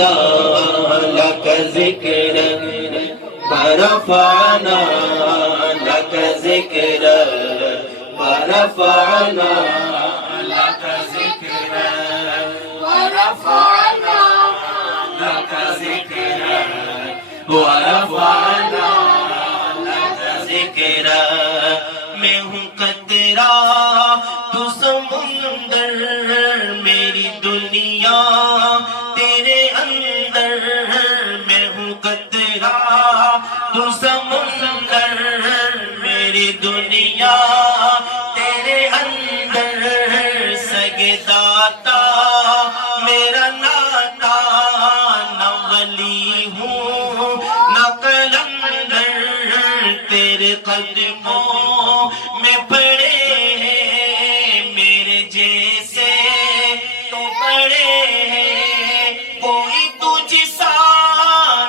ورفعنا لك ذكرك ورفعنا لك ذكرك ورفعنا لك ذكرك ورفعنا لك ذكرك ورفعنا لك ذكرك میں ہوں قطرہ تو سمندر میری دنیا تیرے اندر میں ہوں قطرہ تو سمندر میری دنیا تیرے اندر سجداتا میرا ناتا نہ ولی ہوں نہ قلندر تیرے قدموں میں پڑے میرے جیسے تو پڑے کوئی تجھ سا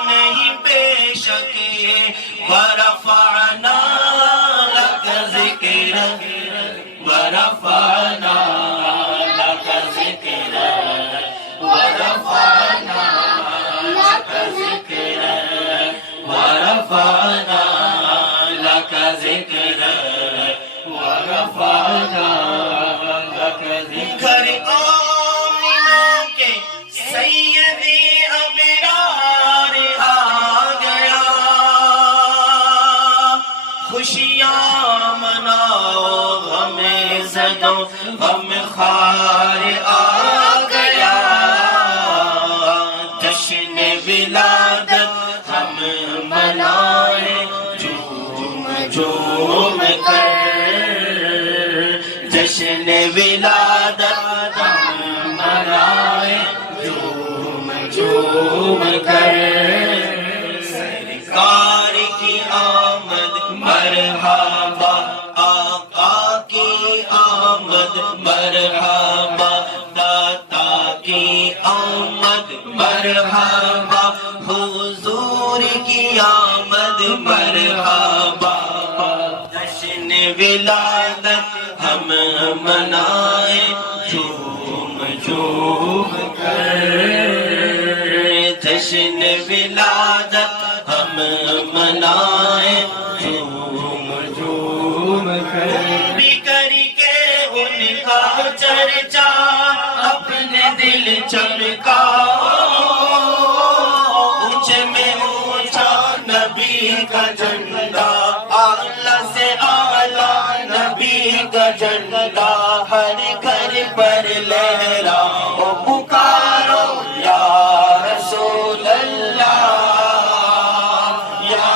نہیں بے شک ورفعنا لك ذکرک ورفعنا لك ذکرک ورفعنا لك ذکرک ورفعنا لك ذکرک ورفعنا لك ذکرک گھر آمنہ کے سیدی ابرار آ گیا خوشیاں مناؤ غم زدوں غم خار آ گیا جشن ولادت ہم منائیں جھوم جھوم کر جشن ولادت ہم منائیں جھوم جھوم کر سرکار کی آمد مرحبا آقا کی آمد مرحبا داتا کی آمد مرحبا حضور کی آمد مرحبا جشن ولادت ہم منائیں جھوم جھوم کر جشن ولادت ہم منائیں جھوم جھوم کر بھی کری کے ان کا چرچا اپنے دل چمکا اونچے میں اونچا نبی کا جھنڈا اعلیٰ سے اعلیٰ نبی کا جھنڈا ہر گھر پر لہراؤ پکارو یا رسول اللہ یا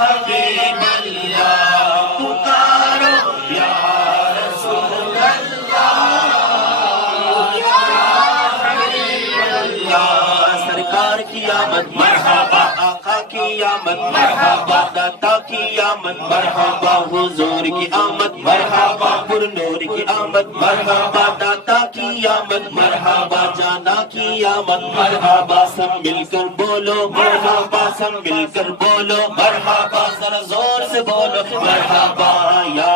حبیب اللہ پکارو یا رسول اللہ یا حبیب اللہ سرکار کی آمد مرحبا آقا کی آمد مرحبا داتا کی آمد مرحبا حضور کی آمد مرحبا پر نور کی آمد مرحبا داتا کی آمد مرحبا جانا کی آمد مرحبا سب مل کر بولو مرحبا سب مل کر بولو مرحبا ذرا زور سے بولو مرحبا یا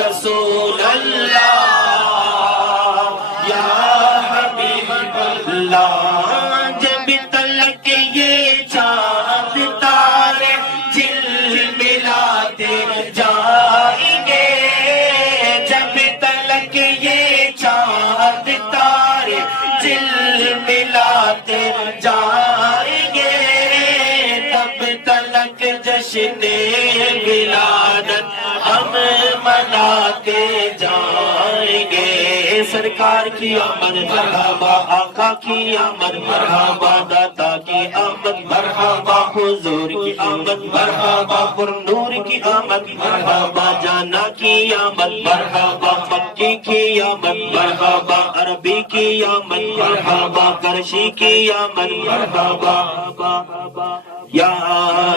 رسول اللہ یا حبیب اللہ جب تلک یہ چاند تارے جھلملاتے جائیں گے جب تلک یہ چاند تارے جھلملاتے جائیں گے تب تلک جشن ولادت ہم مناتے جائیں گے سرکار کی آمد مرحبا آقا کی آمد مرحبا داتا کی آمد مرحبا حضور کی آمد مرحبا پر نور کی آمد مرحبا جانا کی آمد مرحبا مکی کی آمد مرحبا عربی کی آمد مرحبا کرشی کی آمد مرحبا یا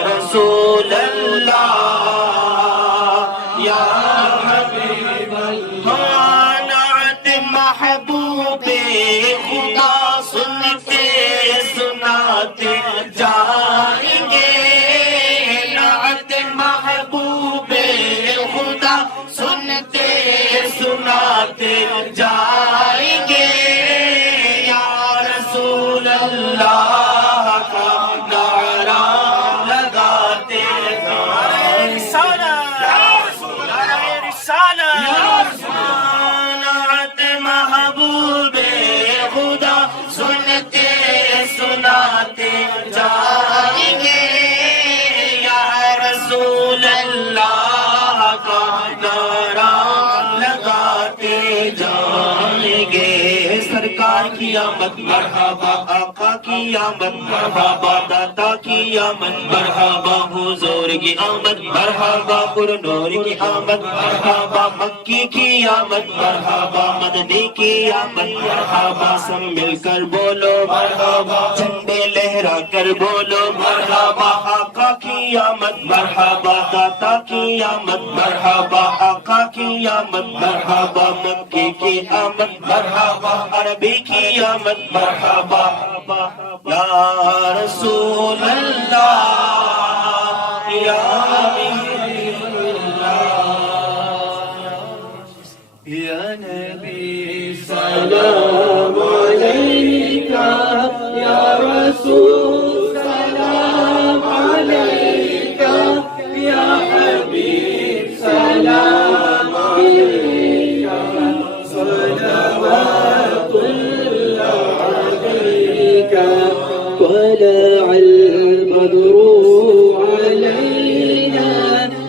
رسول اللہ یا حبیب اللہ نعت محبوب خدا سنتے سناتے جائیں گے نعت محبوب خدا سنتے سناتے جائیں گے یا رسول اللہ سناتے جائیں گے، یا رسول اللہ کا نعرہ لگاتے جائیں گے۔ سرکار کی آمد مرحبا، آقا کی آمد مرحبا، داتا کی آمد مرحبا، حضور کی آمد مرحبا، پر نور کی آمد مرحبا، مکی کی آمد مرحبا، مدنی کی آمد مرحبا۔ سب مل کر بولو مرحبا، جھنڈے لہرا کر بولو مرحبا، آقا کی آمد مرحبا، داتا کی آمد مرحبا، آقا کی آمد مرحبا، مکی کی آمد مرحبا، عربی کی آمد مرحبا، یا رسول اللہ، یا حبیب اللہ، یا نبی سلام علیکہ، یا رسول سلام علیکہ، یا حبیب سلام علیکہ، صلوات اللہ علیکہ۔ طلع البدر علينا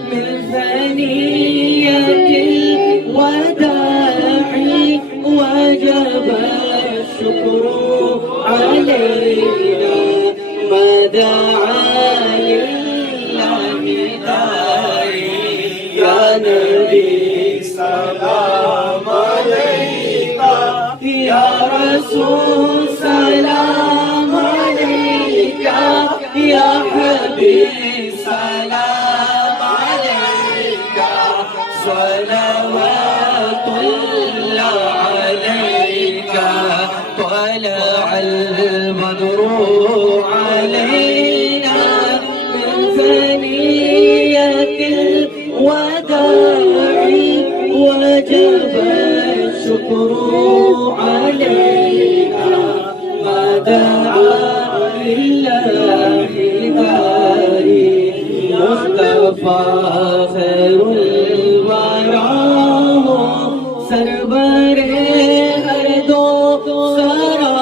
من ثنية الوداع، وجب الشكر علينا ما دعا لله داعي، يا نبي سلام عليك، يا رسول سلام عليك، يا حبيب سلام عليك، صلوات الله عليك۔ طلع البدر علينا من ثنية الوداع، وجب الشكر علينا ما دعا لله داعي۔ مصطفى خير الورى سرور ہر دو سرا،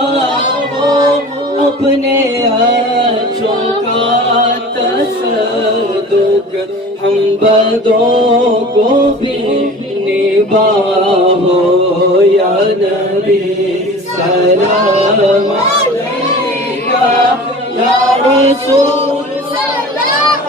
اپنے اچھوں کا تصدق ہم بدوں کو بھی نباہو، یا نبی سلام علیکہ، یا رسول سلام